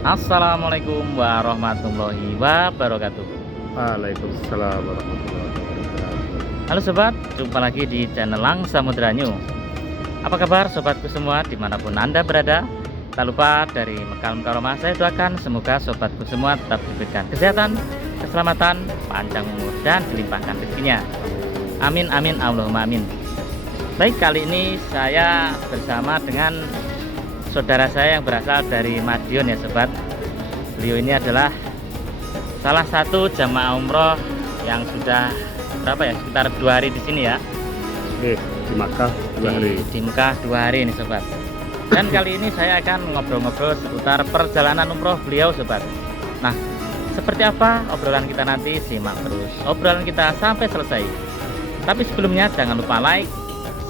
Assalamualaikum warahmatullahi wabarakatuh. Waalaikumsalam warahmatullahi wabarakatuh. Halo sobat, jumpa lagi di channel Lang Samudra New. Apa kabar sobatku semua dimanapun anda berada? Tak lupa dari Mekah Mukarramah saya doakan semoga sobatku semua tetap diberikan kesehatan, keselamatan, panjang umur dan dilimpahkan rezekinya. Amin amin Allahumma amin. Baik, kali ini saya bersama dengan saudara saya yang berasal dari Madiun ya sobat. Beliau ini adalah salah satu jamaah umroh yang sudah berapa ya, sekitar 2 hari di sini ya. Di Makkah 2 hari. Di Mekah 2 hari ini sobat. Dan kali ini saya akan ngobrol-ngobrol seputar perjalanan umroh beliau sobat. Nah, seperti apa obrolan kita nanti, simak terus obrolan kita sampai selesai. Tapi sebelumnya jangan lupa like,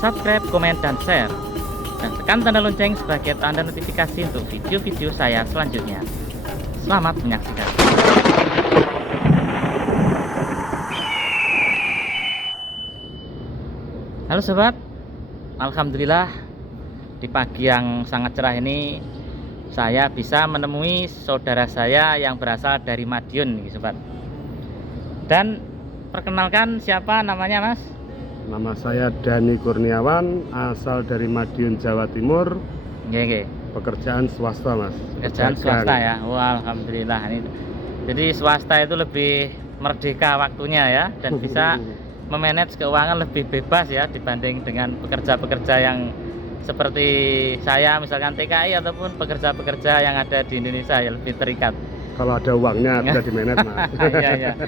subscribe, komen, dan share. Dan tekan tanda lonceng sebagai tanda notifikasi untuk video-video saya selanjutnya. Selamat menyaksikan. Halo sobat, alhamdulillah di pagi yang sangat cerah ini saya bisa menemui saudara saya yang berasal dari Madiun nih sobat. Dan perkenalkan, siapa namanya Mas? Nama saya Dani Kurniawan, asal dari Madiun, Jawa Timur. Nggih. Pekerjaan swasta, Mas. Pekerjaan swasta ya. Wah, alhamdulillah ini. Jadi swasta itu lebih merdeka waktunya ya, dan bisa memanage keuangan lebih bebas ya dibanding dengan pekerja-pekerja yang seperti saya, misalkan TKI ataupun pekerja-pekerja yang ada di Indonesia ya, lebih terikat. Kalau ada uangnya bisa di-manage, Mas. Iya.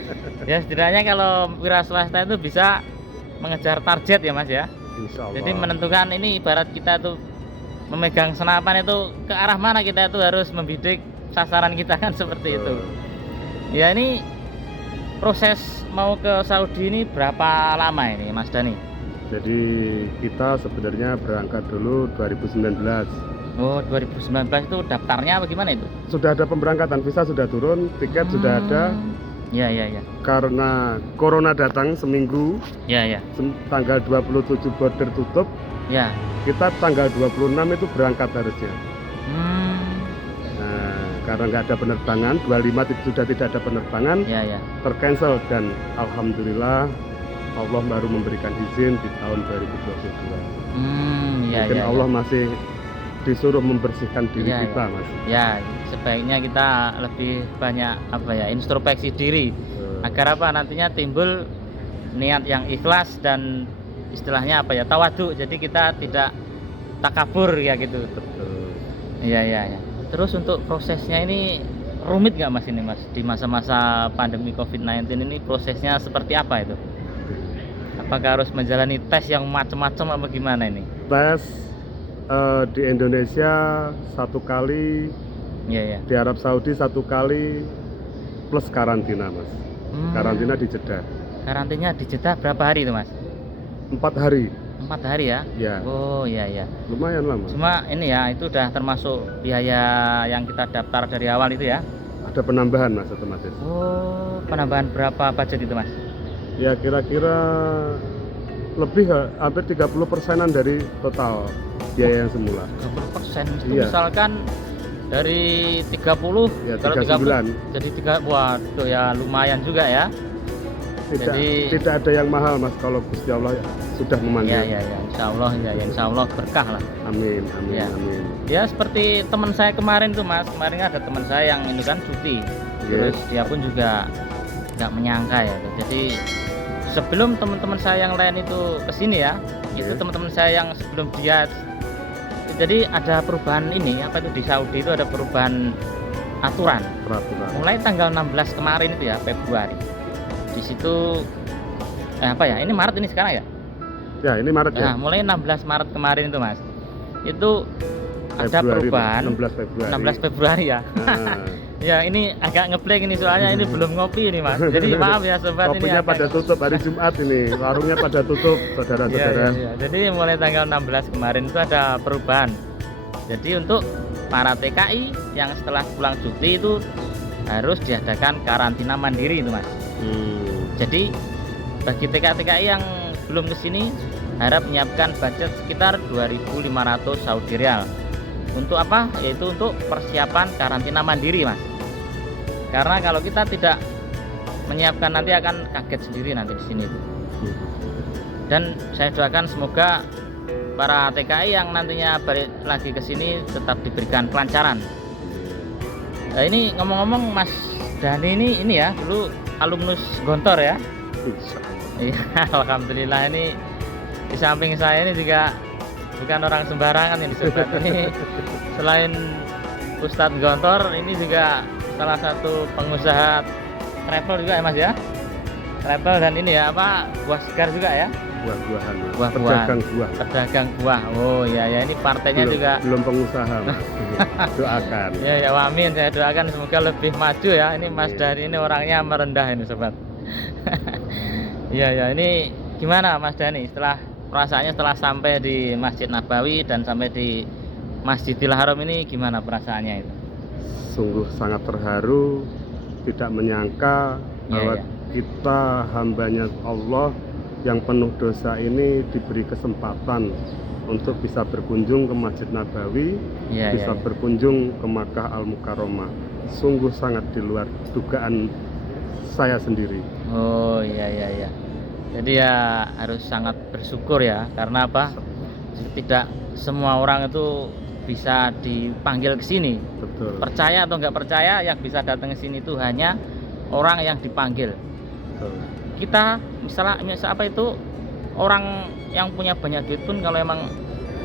Ya setidaknya kalau wira swasta itu bisa mengejar target ya Mas ya. Insya Allah. Jadi menentukan ini ibarat kita tuh memegang senapan itu ke arah mana kita itu harus membidik sasaran kita kan seperti itu. Ya, ini proses mau ke Saudi ini berapa lama ini Mas Dani? Jadi kita sebenarnya berangkat dulu 2019. Oh, 2019 itu daftarnya bagaimana itu? Sudah ada pemberangkatan, visa sudah turun, tiket sudah ada. Ya. Karena corona datang seminggu, Ya. tanggal 27 border tutup, Ya. kita tanggal 26 itu berangkat harusnya. Hmm. Nah, karena nggak ada penerbangan, 25 sudah tidak ada penerbangan, Ya. tercancel, dan alhamdulillah Allah baru memberikan izin di tahun 2022. Mungkin Ya. Allah masih disuruh membersihkan diri Ya, kita, Mas. Ya, sebaiknya kita lebih banyak introspeksi diri agar nantinya timbul niat yang ikhlas dan istilahnya tawadu. Jadi kita tidak takabur ya gitu. Betul. Iya. Terus untuk prosesnya ini rumit nggak Mas ini Mas, di masa-masa pandemi COVID-19 ini prosesnya seperti apa itu? Apakah harus menjalani tes yang macam-macam apa gimana ini? Tes di Indonesia 1 kali, Iya. di Arab Saudi 1 kali, plus karantina, Mas. Karantina di Jeddah. Karantinanya di Jeddah berapa hari itu Mas? 4 hari. 4 hari ya? Ya. Oh iya. Lumayan lama. Cuma ini ya, itu udah termasuk biaya yang kita daftar dari awal itu ya? Ada penambahan, Mas, otomatis. Oh, penambahan berapa budget itu Mas? Ya kira-kira lebih, hampir 30%-an dari total biaya yang semula. 30%. Itu Iya. misalkan dari 30 Ya, kalau 39. jadi 3, waduh ya lumayan juga ya. Tidak ada yang mahal, Mas, kalau Gusti Allah sudah memanggil. Ya. Insya Allah berkah lah. Amin. Ya. Amin. Ya seperti teman saya kemarin tuh Mas, kemarin ada teman saya yang ini kan cuti. Terus dia pun juga nggak menyangka ya. Jadi sebelum teman-teman saya yang lain itu kesini ya, itu teman-teman saya yang sebelum dia, jadi ada perubahan ini di Saudi itu ada perubahan aturan. Peraturan. Mulai tanggal 16 kemarin itu ya, Februari. Di situ ini Maret ini sekarang ya? Ya, ini Maret ya. Nah, mulai 16 Maret kemarin itu Mas. Itu ada Februari, perubahan 16 Februari. 16 Februari ya. Nah, Ya ini agak ngeblank ini soalnya ini belum ngopi ini Mas. Jadi maaf ya sobat, ini kopinya agak pada tutup hari Jumat ini. Warungnya pada tutup, saudara-saudara. Iya. Jadi mulai tanggal 16 kemarin itu ada perubahan. Jadi untuk para TKI yang setelah pulang cuti itu harus diadakan karantina mandiri itu Mas. Jadi bagi TKI yang belum kesini harap menyiapkan budget sekitar 2.500 Saudi Rial. Untuk apa? Yaitu untuk persiapan karantina mandiri, Mas. Karena kalau kita tidak menyiapkan nanti akan kaget sendiri nanti di sini. Dan saya doakan semoga para TKI yang nantinya balik lagi ke sini tetap diberikan kelancaran. Nah, ini ngomong-ngomong Mas Dhani ini ya dulu alumnus Gontor ya. Iya, alhamdulillah ini di samping saya ini juga bukan orang sembarangan ini sobat. Ini selain Ustadz Gontor ini juga salah satu pengusaha travel juga ya Mas ya. Travel dan ini ya apa buah segar juga ya. Buah-buahan, Pedagang buah. Oh ya ya ini partainya juga belum pengusaha, Mas. Doakan. Ya ya amin, saya doakan semoga lebih maju ya. Ini Mas Dhani ini orangnya merendah ini sobat. Iya ya, ini gimana Mas Dhani perasaannya setelah sampai di Masjid Nabawi dan sampai di Masjidil Haram ini gimana perasaannya itu? Sungguh sangat terharu, tidak menyangka bahwa kita hambanya Allah yang penuh dosa ini diberi kesempatan untuk bisa berkunjung ke Masjid Nabawi, bisa berkunjung ke Makkah Al-Mukarramah. Sungguh sangat di luar dugaan saya sendiri. Oh iya iya iya. Jadi ya harus sangat bersyukur ya, karena apa? Tidak semua orang itu bisa dipanggil ke sini. Betul. Percaya atau nggak percaya, yang bisa datang ke sini itu hanya orang yang dipanggil. Betul. Kita misal apa itu orang yang punya banyak duit pun kalau emang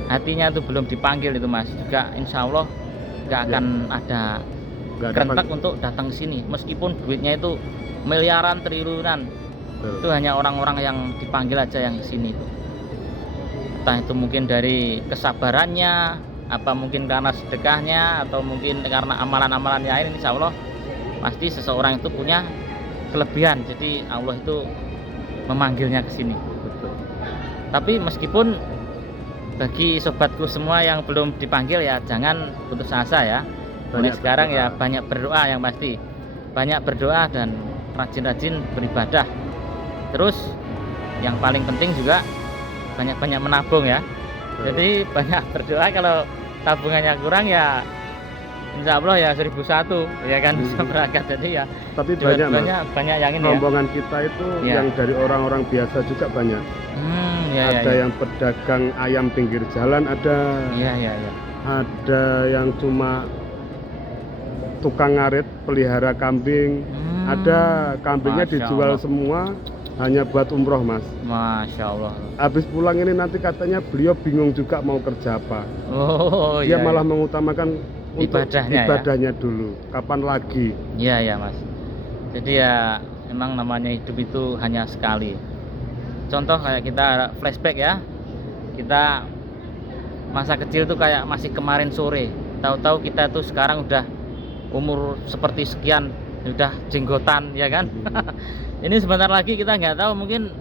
hatinya itu belum dipanggil itu Mas, juga insya Allah nggak akan ada kerentak untuk datang ke sini, meskipun duitnya itu miliaran triliunan. Betul. Itu hanya orang-orang yang dipanggil aja yang sini itu. Entah itu mungkin dari kesabarannya, apa mungkin karena sedekahnya, atau mungkin karena amalan-amalan yang lain. Insya Allah pasti seseorang itu punya kelebihan, jadi Allah itu memanggilnya ke sini. Betul. Tapi meskipun bagi sobatku semua yang belum dipanggil ya jangan putus asa ya. Mulai sekarang ya banyak berdoa, yang pasti banyak berdoa dan rajin-rajin beribadah. Terus yang paling penting juga banyak-banyak menabung ya. Jadi banyak berdoa, kalau tabungannya kurang ya insya Allah ya 1001 ya kan bisa berangkat. Jadi ya tapi banyak yang ini rombongan kita itu yang dari orang-orang biasa juga banyak. Ada yang pedagang ayam pinggir jalan, ada ada yang cuma tukang ngarit pelihara kambing, ada kambingnya dijual semua hanya buat umroh Mas. Masya Allah. Habis pulang ini nanti katanya beliau bingung juga mau kerja apa. Dia malah mengutamakan ibadahnya dulu. Kapan lagi? Iya ya Mas. Jadi ya memang namanya hidup itu hanya sekali. Contoh kayak kita flashback ya, kita masa kecil tuh kayak masih kemarin sore, tahu-tahu kita tuh sekarang udah umur seperti sekian, udah jenggotan ya kan. Ini sebentar lagi kita nggak tahu, mungkin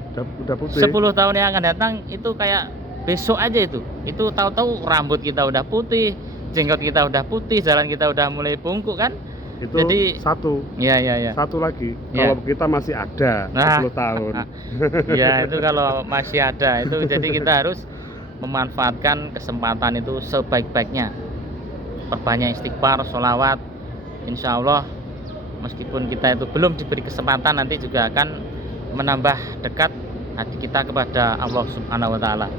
udah putih. 10 tahun yang akan datang itu kayak besok aja itu tahu-tahu rambut kita udah putih, jenggot kita udah putih, jalan kita udah mulai bungkuk kan. Itu jadi satu satu lagi kalau kita masih ada 10 tahun. Ya itu kalau masih ada itu, jadi kita harus memanfaatkan kesempatan itu sebaik-baiknya, perbanyak istighfar, sholawat. Insya Allah meskipun kita itu belum diberi kesempatan, nanti juga akan menambah dekat hati kita kepada Allah Subhanahu wa Ta'ala.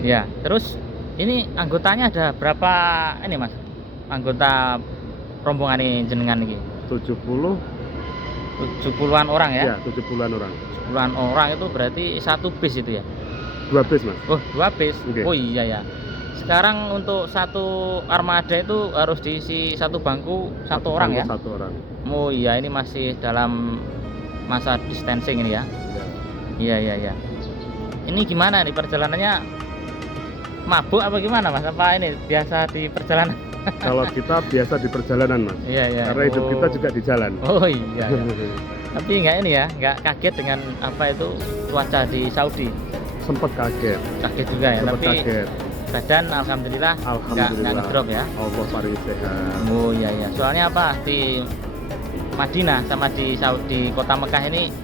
Ya, terus ini anggotanya ada berapa ini Mas? Anggota rombongan ini jenengan ini? 70-an orang ya? Iya, 70-an orang. 70-an orang itu berarti satu bis itu ya? 2 bis Mas. Oh, 2 bis. Okay. Oh iya ya. Sekarang untuk satu armada itu harus diisi satu bangku satu orang ya? Satu orang. Oh iya, ini masih dalam masa distancing ini ya? Iya. Ini gimana nih perjalanannya? Mabuk apa gimana Mas? Apa ini biasa di perjalanan? Kalau kita biasa di perjalanan Mas. Iya. Karena hidup kita juga di jalan. Oh iya. Tapi nggak ini ya, nggak kaget dengan apa itu cuaca di Saudi? Sempat kaget. Kaget juga ya, tapi kaget. Badan alhamdulillah nggak ngedrop ya. Allah paling sehat. Oh iya. Soalnya apa, di Madinah sama di Saudi kota Mekah ini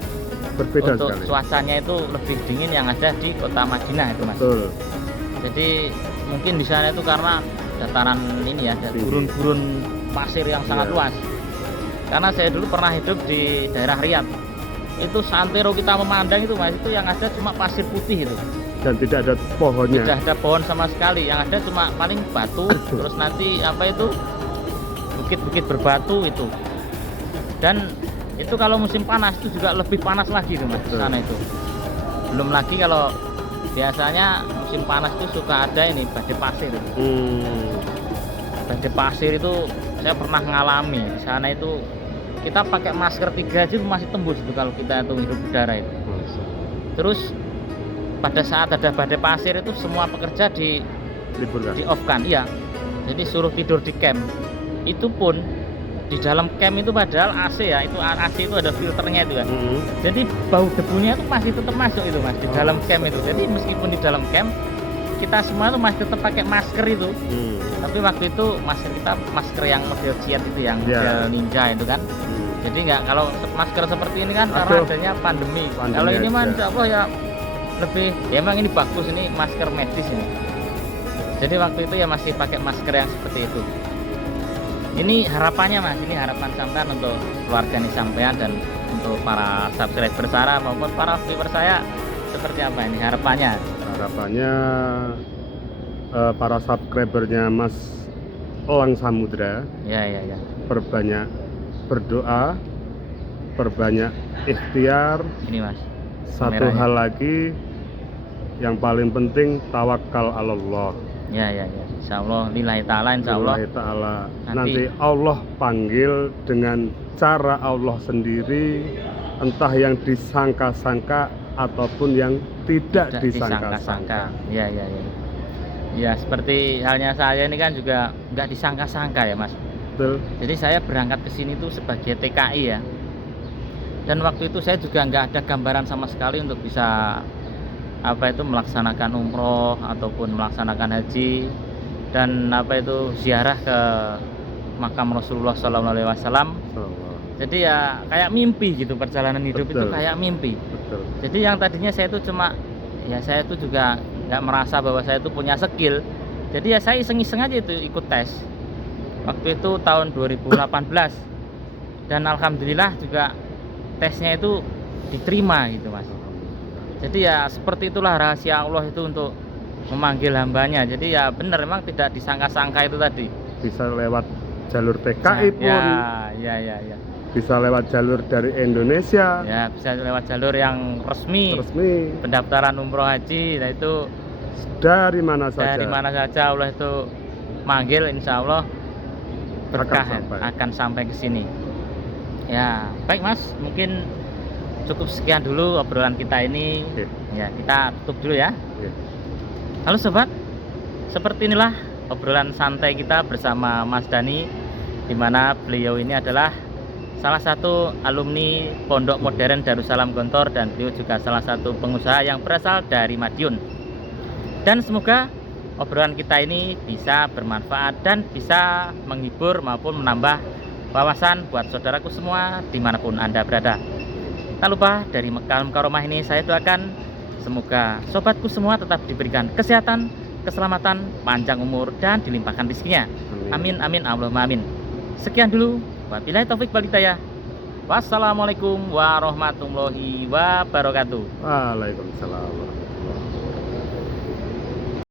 berbeda untuk sekali. Cuacanya itu lebih dingin yang ada di kota Madinah itu Mas. Betul. Jadi mungkin di sana itu karena dataran ini ya, Tinggi. gurun-gurun pasir yang sangat Iya. luas. Karena saya dulu pernah hidup di daerah Riyadh. Itu santero kita memandang itu Mas, itu yang ada cuma pasir putih itu. Dan tidak ada pohonnya. Tidak ada pohon sama sekali, yang ada cuma paling batu, terus nanti apa itu bukit-bukit berbatu itu. Dan itu kalau musim panas itu juga lebih panas lagi tuh Mas, Betul. sana itu. Belum lagi kalau biasanya musim panas itu suka ada ini badai pasir. Badai pasir itu saya pernah ngalami di sana itu, kita pakai masker 3 aja masih tembus itu kalau kita itu hidup udara itu. Terus pada saat ada badai pasir itu semua pekerja Liburkan. di off kan, iya. Jadi suruh tidur di camp. Itu pun di dalam camp itu padahal AC ya, itu AC itu ada filternya itu kan. Jadi bau debunya itu masih tetap masuk itu Mas di Oh, dalam camp itu. Jadi meskipun di dalam camp kita semua tuh masih tetap pakai masker itu. Tapi waktu itu masker kita masker yang model Ciat itu, yang Iya. model ninja itu kan. Jadi nggak, kalau masker seperti ini kan karena Aduh. adanya pandemi. Pandemi Kalau ini mah aja. insya Allah ya lebih, ya emang ini bagus, ini masker medis ini. Jadi waktu itu ya masih pakai masker yang seperti itu. Ini harapannya Mas, ini harapan sampean untuk keluarga nih sampean dan untuk para subscriber saya maupun para viewer saya, seperti apa ini harapannya? Harapannya para subscribernya Mas Elang Samudra Ya ya ya. perbanyak berdoa, perbanyak ikhtiar. Ini Mas. Satu Kameranya. hal lagi yang paling penting, tawakal Allah. Ya ya ya. Insya Allah lillahi ta'ala, insya Allah. Lillahi ta'ala. Nanti- Nanti Allah panggil dengan cara Allah sendiri, entah yang disangka-sangka ataupun yang tidak disangka-sangka. Ya ya ya. Ya seperti halnya saya ini kan juga nggak disangka-sangka ya Mas. Betul. Jadi saya berangkat ke sini tuh sebagai TKI ya. Dan waktu itu saya juga nggak ada gambaran sama sekali untuk bisa apa itu melaksanakan umroh ataupun melaksanakan haji dan apa itu ziarah ke makam Rasulullah SAW. Jadi ya kayak mimpi gitu, perjalanan hidup itu Betul. kayak mimpi. Betul. Jadi yang tadinya saya itu cuma, ya saya itu juga nggak merasa bahwa saya itu punya skill. Jadi ya saya iseng-iseng aja itu ikut tes. Waktu itu tahun 2018. Dan alhamdulillah juga tesnya itu diterima gitu Mas. Jadi ya seperti itulah rahasia Allah itu untuk memanggil hambanya. Jadi ya benar, memang tidak disangka-sangka itu tadi. Bisa lewat jalur TKI pun, Ya. bisa lewat jalur dari Indonesia, Ya bisa lewat jalur yang resmi. resmi, Pendaftaran umroh haji, nah itu dari mana saja. dari mana saja Allah itu manggil, insya Allah berkah Akan akan sampai sampai. ke sini. Ya baik Mas, mungkin cukup sekian dulu obrolan kita ini. Oke. Ya kita tutup dulu ya. Oke. Halo sobat, seperti inilah obrolan santai kita bersama Mas Dani, di mana beliau ini adalah salah satu alumni Pondok Modern Darussalam Gontor dan beliau juga salah satu pengusaha yang berasal dari Madiun. Dan semoga obrolan kita ini bisa bermanfaat dan bisa menghibur maupun menambah wawasan buat saudaraku semua dimanapun Anda berada. Tak lupa dari Mekah Mukarramah ini saya doakan semoga sobatku semua tetap diberikan kesehatan, keselamatan, panjang umur dan dilimpahkan rezekinya. Amin amin Allahumma amin. Sekian dulu. Wabillahi taufik wal hidayah. Wassalamualaikum warahmatullahi wabarakatuh. Waalaikumsalam.